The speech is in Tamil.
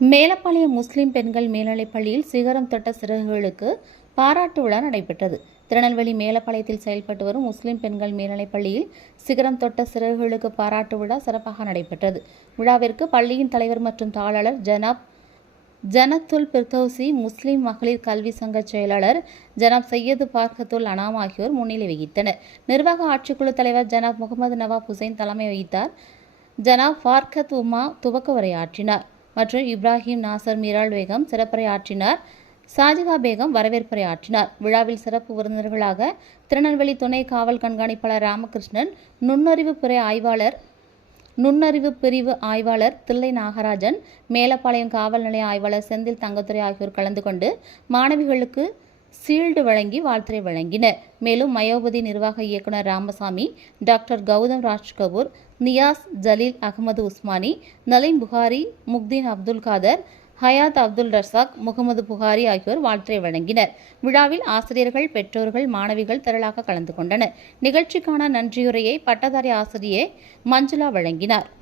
மேலப்பாளையம் முஸ்லிம் பெண்கள் மேல்நிலைப் பள்ளியில் சிகரம் தொட்ட சிறகுகளுக்கு பாராட்டு விழா நடைபெற்றது. திருநெல்வேலி மேலப்பாளையத்தில் செயல்பட்டு வரும் முஸ்லிம் பெண்கள் மேல்நிலைப் பள்ளியில் சிகரம் தொட்ட சிறகுகளுக்கு பாராட்டு விழா சிறப்பாக நடைபெற்றது. விழாவிற்கு பள்ளியின் தலைவர் மற்றும் தாளாளர் ஜனத்துல் பிர்தௌசி, முஸ்லிம் மகளிர் கல்வி சங்க செயலாளர் ஜனாப் சையது பார்கத்துல் அனாம் ஆகியோர் முன்னிலை வகித்தனர். நிர்வாக ஆட்சிக்குழு தலைவர் ஜனாப் முகமது நவாப் ஹுசைன் தலைமை வகித்தார். ஜனாப் ஃபார்கத் உமா துவக்க உரையாற்றினார் மற்றும் இப்ராஹிம் நாசர் மீரால் பேகம் சிறப்புரை ஆற்றினார். சாஜிதா பேகம் வரவேற்புரை ஆற்றினார். விழாவில் சிறப்பு விருந்தினர்களாக திருநெல்வேலி துணை காவல் கண்காணிப்பாளர் ராமகிருஷ்ணன், நுண்ணறிவு பிரிவு ஆய்வாளர் தில்லை நாகராஜன், மேலப்பாளையம் காவல் நிலைய ஆய்வாளர் செந்தில் தங்கத்துரை ஆகியோர் கலந்து கொண்டு மாணவிகளுக்கு சீல்டு வழங்கி வாழ்த்துரை வழங்கினர். மேலும் மயோபதி நிர்வாக இயக்குநர் ராமசாமி, டாக்டர் கௌதம் ராஜ்கபூர், நியாஸ் ஜலீல் அகமது உஸ்மானி, நலீம் புகாரி, முக்தீன் அப்துல் காதர், ஹயாத் அப்துல் ரசாக், முகமது புகாரி ஆகியோர் வாழ்த்துரை வழங்கினர். விழாவில் ஆசிரியர்கள், பெற்றோர்கள், மாணவிகள் திரளாக கலந்து கொண்டனர். நிகழ்ச்சிக்கான நன்றியுரையை பட்டதாரி ஆசிரியை மஞ்சுளா வழங்கினார்.